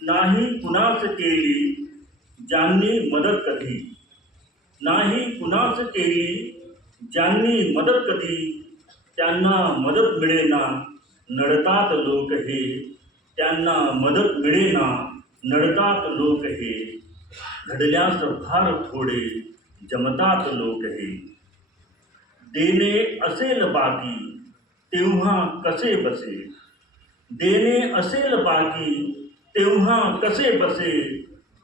नाही कुणास केली ज्यांनी मदत कधी, नाही कुणास केली ज्यांनी मदत कधी, त्यांना मदत मिळेना नडतात लोक हे, त्यांना मदत मिळेना नडतात लोक हे, घडल्यास फार थोडे जमतात लोक हे, देणे असेल बाकी तेव्हा कसे बसे, देणे असेल बाकी तेव्हा कसे बसे,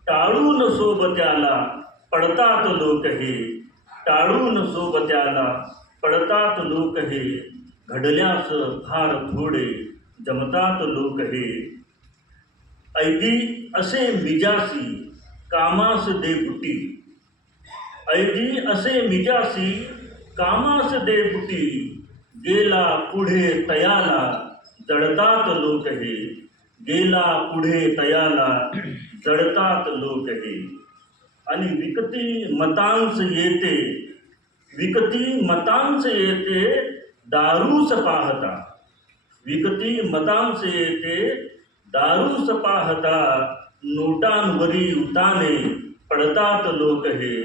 टाळून सोबत्याला पडतात लोक हे, टाळून सोबत्याला पडतात लोक हे, घडल्यास फार थोडे जमतात लोक हे, ऐदी असे मिजासी कामास दे बुटी, ऐदी असे मिजासी कामास दे बुटी, गेला पुढे तयाला जडतात लोक हे, गेला पुढे तयाला जडतात लोक हे, आणि विकती मतांस येते, विकती मतांस येते दारूस पाहता, विकती मतांस येते दारूस पाहता, नोटांवरी उताने पडतात लोक हे,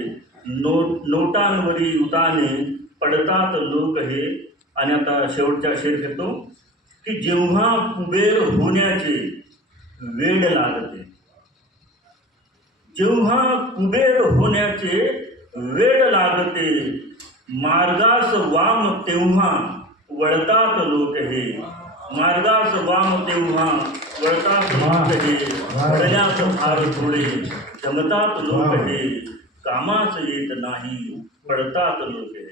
नोटांवरी उताने पडतात लोक हे. आणि आता शेवटचा शेर घेतो की जेव्हा कुबेर होण्याचे वेड लागते, जेव्हा कुबेर होण्याचे वेड लागते, मार्गास वाम तेव्हा वळतात लोक हे, मार्गास वाम तेव्हा वळतात लोक हे, घडल्यास फार थोडे जमतात लोक हे, कामास येत नाही पडतात लोक हे.